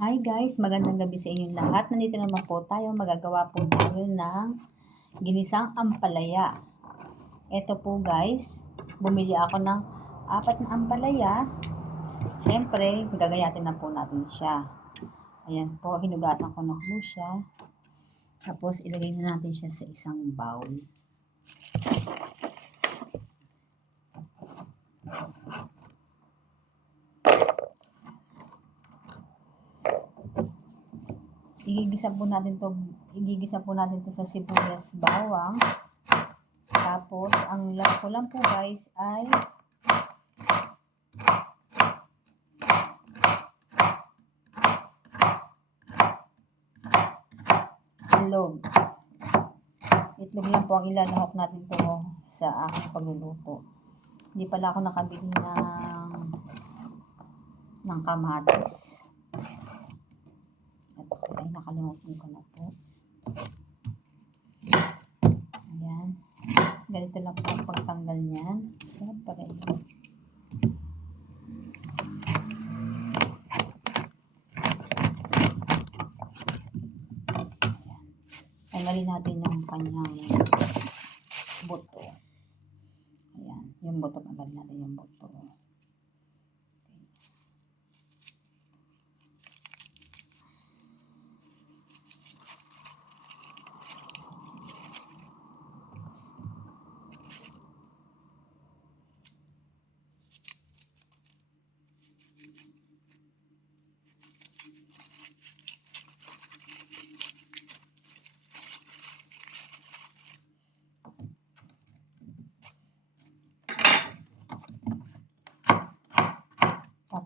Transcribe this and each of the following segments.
Hi guys, magandang gabi sa inyong lahat. Nandito naman po tayo, magagawa po tayo ng ginisang ampalaya. Ito po guys, bumili ako ng apat na ampalaya. Siyempre, gagayatin na po natin siya. Ayan po, hinugasan ko na po siya. Tapos, ilagay na natin siya sa isang bowl. Igigisa po natin to igigisa po natin to sa sibuyas bawang. Tapos ang lang ko lang po guys ay itlog. Itlog lang po ang ilalahok natin to sa aking pagluluto. Hindi pala ako nakabili ng ng kamatis. at ay nakalimutan ko na po. Ayan. Ganito lang po ang pagtanggal niyan. Siyempre. Tanggalin natin yung kanyang buto. Ayan. Yung buto. Tanggalin natin yung buto.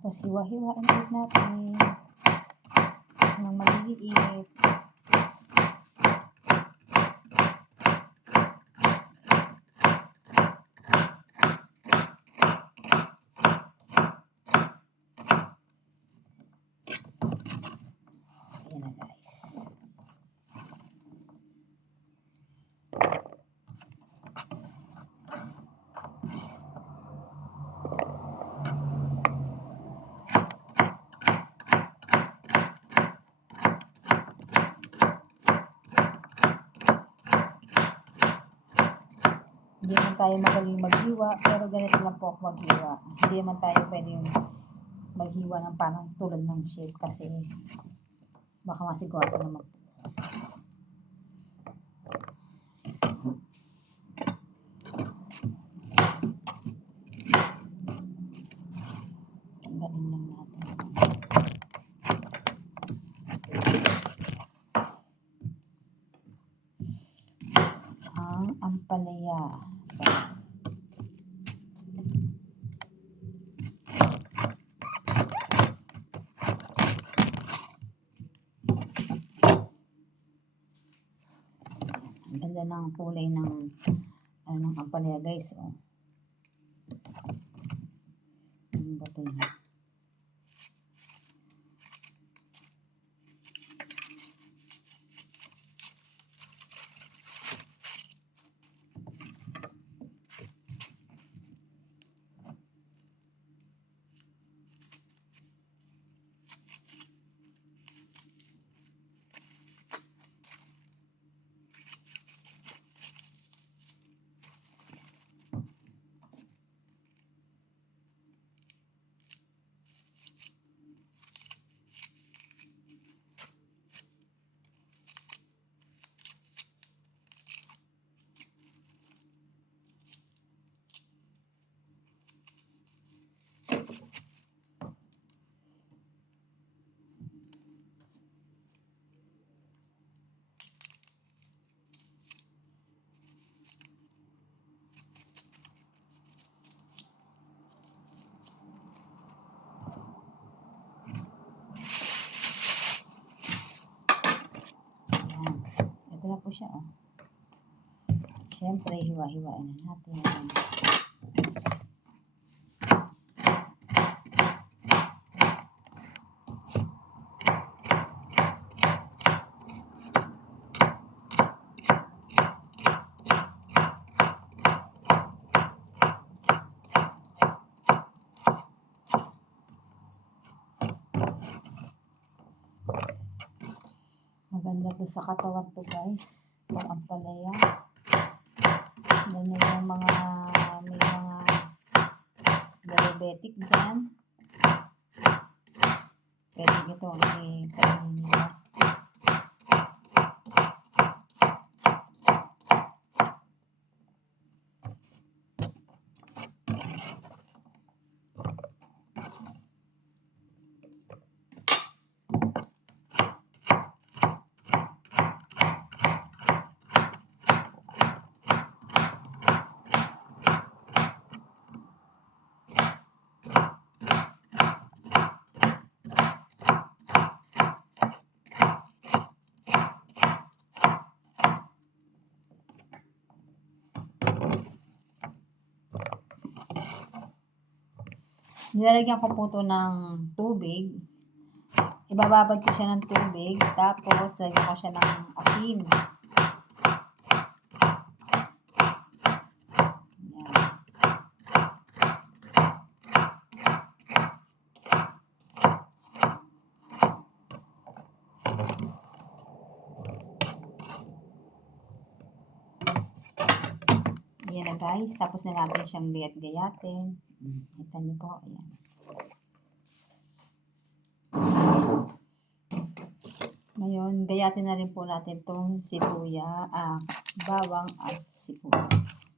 Tapos hiwa-hiwain ulit natin ng maliliit. Tayo magaling maghiwa, pero ganito lang po ako maghiwa. Hindi naman tayo pwedeng maghiwa ng parang tulad ng shape kasi baka masiguro naman. Tanggalin lang natin. Ang ampalaya. Ang ganda ng kulay ng ano ng ampalaya guys. Oh. Ang bato niya. Ayan. Ito na po siya, oh. Siyempre, hiwa-hiwain na natin. Maganda to sa katawan to guys. Pang ampalaya. Ganyan yung mga may mga diabetic dyan. Pwede ito i-kainin Nilalagyan ko po ito ng tubig. Ibababad ko siya ng tubig. Tapos, lagyan ko siya ng asin. Guys. Tapos na natin siyang gayat-gayatin. Kita niyo po. Ayan. Ngayon, gayatin na rin po natin itong sibuya, ah, bawang at sibuyas.